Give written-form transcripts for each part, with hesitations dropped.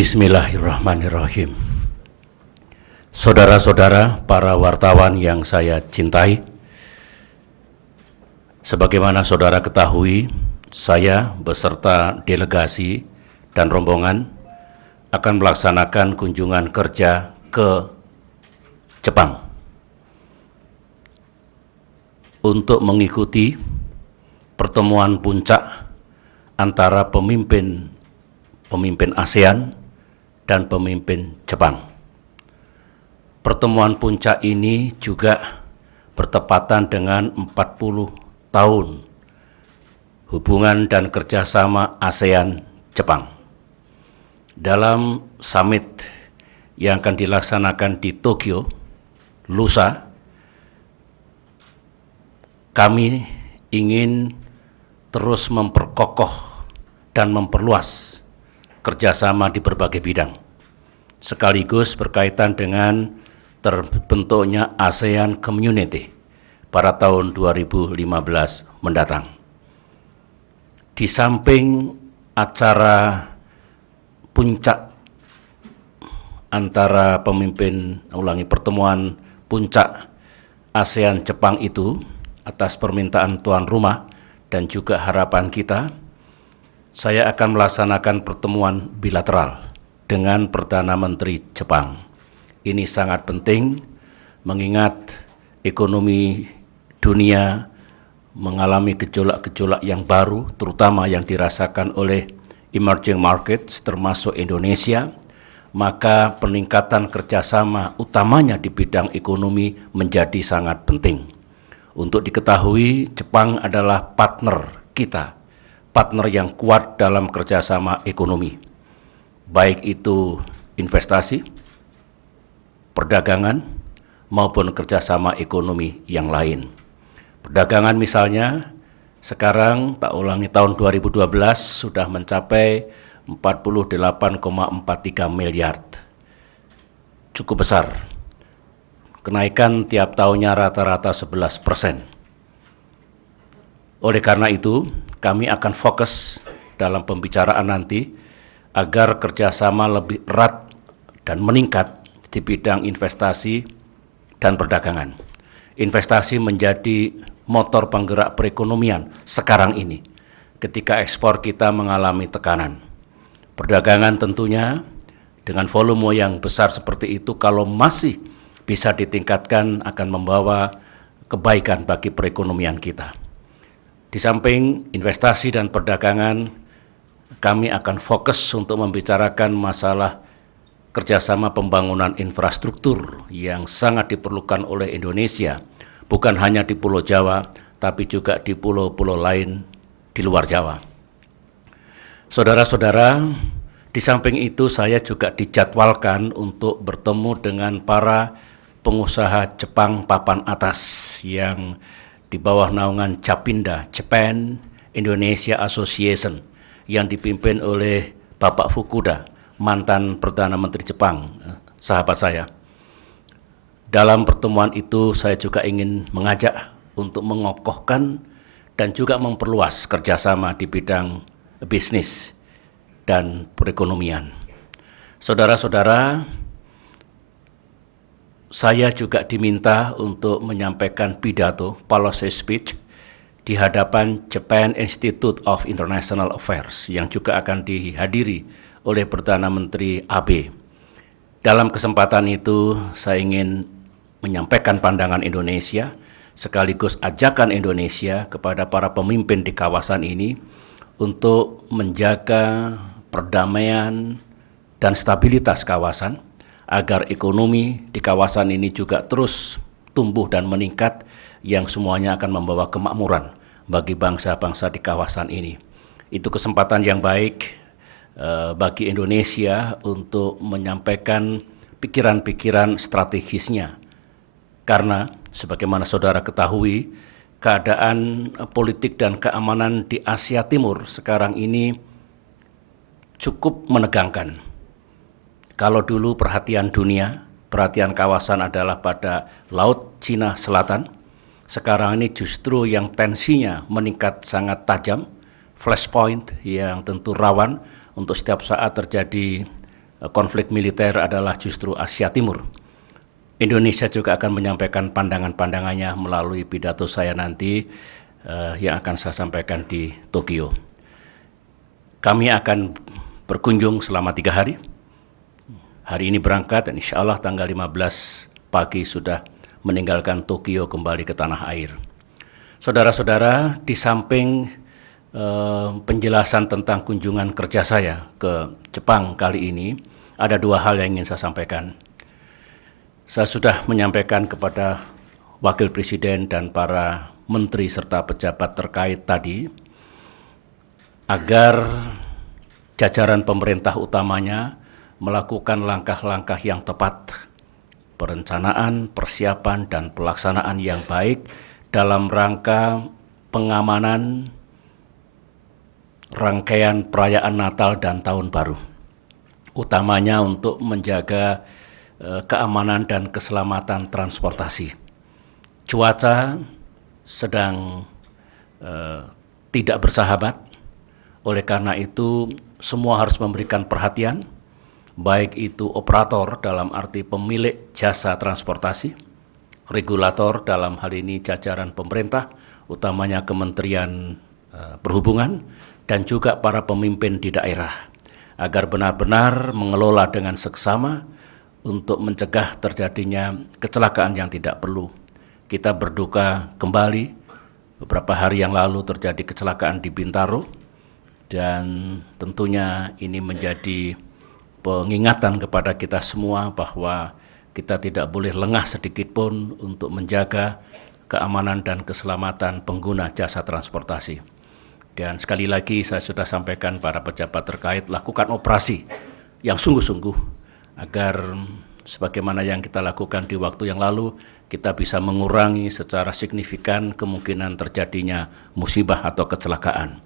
Bismillahirrahmanirrahim. Saudara-saudara, para wartawan yang saya cintai, sebagaimana saudara ketahui, saya beserta delegasi dan rombongan akan melaksanakan kunjungan kerja ke Jepang untuk mengikuti pertemuan puncak antara pemimpin ASEAN dan pemimpin Jepang. Pertemuan puncak ini juga bertepatan dengan 40 tahun hubungan dan kerjasama ASEAN-Jepang. Dalam summit yang akan dilaksanakan di Tokyo, lusa, kami ingin terus memperkokoh dan memperluas kerjasama di berbagai bidang, sekaligus berkaitan dengan terbentuknya ASEAN Community pada tahun 2015 mendatang. Di samping acara puncak antara pertemuan puncak ASEAN Jepang itu atas permintaan tuan rumah dan juga harapan kita, saya akan melaksanakan pertemuan bilateral dengan Perdana Menteri Jepang. Ini sangat penting mengingat ekonomi dunia mengalami gejolak-gejolak yang baru, terutama yang dirasakan oleh emerging markets termasuk Indonesia, maka peningkatan kerjasama utamanya di bidang ekonomi menjadi sangat penting. Untuk diketahui, Jepang adalah partner kita, partner yang kuat dalam kerjasama ekonomi, baik itu investasi, perdagangan, maupun kerjasama ekonomi yang lain. Perdagangan misalnya, sekarang tahun 2012 sudah mencapai 48,43 miliar, cukup besar. Kenaikan tiap tahunnya rata-rata 11%. Oleh karena itu, kami akan fokus dalam pembicaraan nanti agar kerjasama lebih erat dan meningkat di bidang investasi dan perdagangan. Investasi menjadi motor penggerak perekonomian sekarang ini ketika ekspor kita mengalami tekanan. Perdagangan tentunya dengan volume yang besar seperti itu kalau masih bisa ditingkatkan akan membawa kebaikan bagi perekonomian kita. Di samping investasi dan perdagangan, kami akan fokus untuk membicarakan masalah kerjasama pembangunan infrastruktur yang sangat diperlukan oleh Indonesia, bukan hanya di Pulau Jawa, tapi juga di pulau-pulau lain di luar Jawa. Saudara-saudara, di samping itu saya juga dijadwalkan untuk bertemu dengan para pengusaha Jepang papan atas yang di bawah naungan Japinda, Japan Indonesia Association, yang dipimpin oleh Bapak Fukuda, mantan Perdana Menteri Jepang, sahabat saya. Dalam pertemuan itu saya juga ingin mengajak untuk mengokohkan dan juga memperluas kerjasama di bidang bisnis dan perekonomian. Saudara-saudara, saya juga diminta untuk menyampaikan pidato policy speech di hadapan Japan Institute of International Affairs yang juga akan dihadiri oleh Perdana Menteri Abe. Dalam kesempatan itu saya ingin menyampaikan pandangan Indonesia sekaligus ajakan Indonesia kepada para pemimpin di kawasan ini untuk menjaga perdamaian dan stabilitas kawasan agar ekonomi di kawasan ini juga terus tumbuh dan meningkat yang semuanya akan membawa kemakmuran bagi bangsa-bangsa di kawasan ini. Itu kesempatan yang baik bagi Indonesia untuk menyampaikan pikiran-pikiran strategisnya. Karena sebagaimana saudara ketahui, keadaan politik dan keamanan di Asia Timur sekarang ini cukup menegangkan. Kalau dulu perhatian dunia, perhatian kawasan adalah pada Laut Cina Selatan, sekarang ini justru yang tensinya meningkat sangat tajam, flashpoint yang tentu rawan untuk setiap saat terjadi konflik militer adalah justru Asia Timur. Indonesia juga akan menyampaikan pandangan-pandangannya melalui pidato saya nanti yang akan saya sampaikan di Tokyo. Kami akan berkunjung selama 3 hari. Hari ini berangkat dan insya Allah tanggal 15 pagi sudah meninggalkan Tokyo kembali ke tanah air. Saudara-saudara, di samping penjelasan tentang kunjungan kerja saya ke Jepang kali ini, ada 2 hal yang ingin saya sampaikan. Saya sudah menyampaikan kepada Wakil Presiden dan para menteri serta pejabat terkait tadi agar jajaran pemerintah utamanya melakukan langkah-langkah yang tepat, perencanaan, persiapan, dan pelaksanaan yang baik dalam rangka pengamanan rangkaian perayaan Natal dan Tahun Baru, utamanya untuk menjaga keamanan dan keselamatan transportasi. Cuaca sedang tidak bersahabat, oleh karena itu semua harus memberikan perhatian, baik itu operator dalam arti pemilik jasa transportasi, regulator dalam hal ini jajaran pemerintah, utamanya Kementerian Perhubungan, dan juga para pemimpin di daerah, agar benar-benar mengelola dengan seksama untuk mencegah terjadinya kecelakaan yang tidak perlu. Kita berduka kembali, beberapa hari yang lalu terjadi kecelakaan di Bintaro, dan tentunya ini menjadi pengingatan kepada kita semua bahwa kita tidak boleh lengah sedikit pun untuk menjaga keamanan dan keselamatan pengguna jasa transportasi. Dan sekali lagi saya sudah sampaikan para pejabat terkait, lakukan operasi yang sungguh-sungguh agar sebagaimana yang kita lakukan di waktu yang lalu, kita bisa mengurangi secara signifikan kemungkinan terjadinya musibah atau kecelakaan.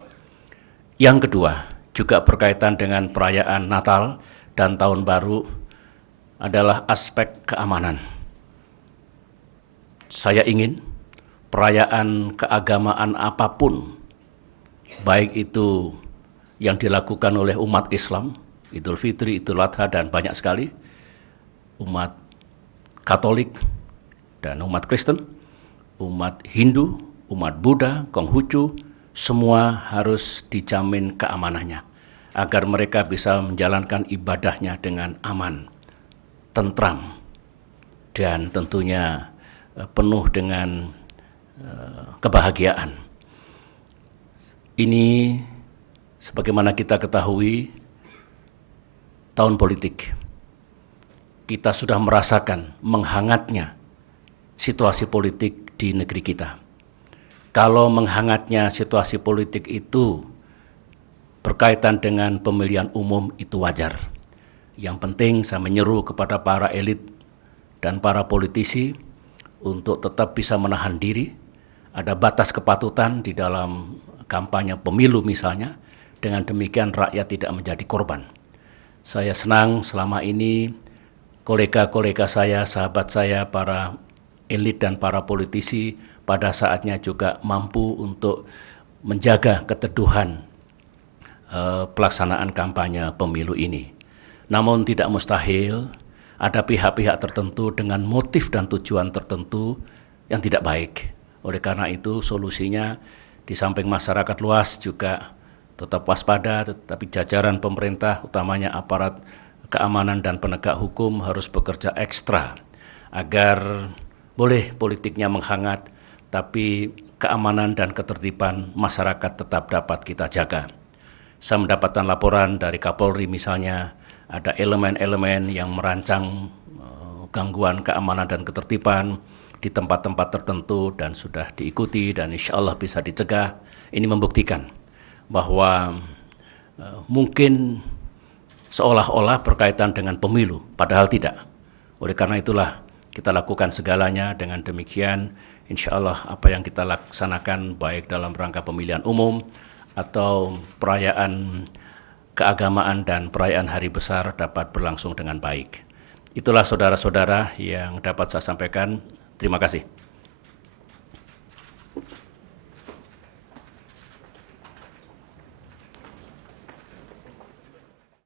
Yang kedua, juga berkaitan dengan perayaan Natal dan Tahun Baru adalah aspek keamanan. Saya ingin perayaan keagamaan apapun, baik itu yang dilakukan oleh umat Islam, Idul Fitri, Idul Adha, dan banyak sekali, umat Katolik dan umat Kristen, umat Hindu, umat Buddha, Konghucu, semua harus dijamin keamanannya, agar mereka bisa menjalankan ibadahnya dengan aman, tentram, dan tentunya penuh dengan kebahagiaan. Ini sebagaimana kita ketahui, tahun politik. Kita sudah merasakan menghangatnya situasi politik di negeri kita. Kalau menghangatnya situasi politik itu berkaitan dengan pemilihan umum, itu wajar. Yang penting saya menyeru kepada para elit dan para politisi untuk tetap bisa menahan diri. Ada batas kepatutan di dalam kampanye pemilu misalnya, dengan demikian rakyat tidak menjadi korban. Saya senang selama ini kolega-kolega saya, sahabat saya, para elit dan para politisi pada saatnya juga mampu untuk menjaga keteduhan pelaksanaan kampanye pemilu ini. Namun tidak mustahil ada pihak-pihak tertentu dengan motif dan tujuan tertentu yang tidak baik. Oleh karena itu solusinya di samping masyarakat luas juga tetap waspada, tetapi jajaran pemerintah, utamanya aparat keamanan dan penegak hukum harus bekerja ekstra agar boleh politiknya menghangat, tapi keamanan dan ketertiban masyarakat tetap dapat kita jaga. Saya mendapatkan laporan dari Kapolri misalnya, ada elemen-elemen yang merancang gangguan keamanan dan ketertiban di tempat-tempat tertentu dan sudah diikuti dan insya Allah bisa dicegah. Ini membuktikan bahwa mungkin seolah-olah berkaitan dengan pemilu, padahal tidak. Oleh karena itulah kita lakukan segalanya. Dengan demikian insya Allah apa yang kita laksanakan baik dalam rangka pemilihan umum atau perayaan keagamaan dan perayaan hari besar dapat berlangsung dengan baik. Itulah saudara-saudara yang dapat saya sampaikan. Terima kasih.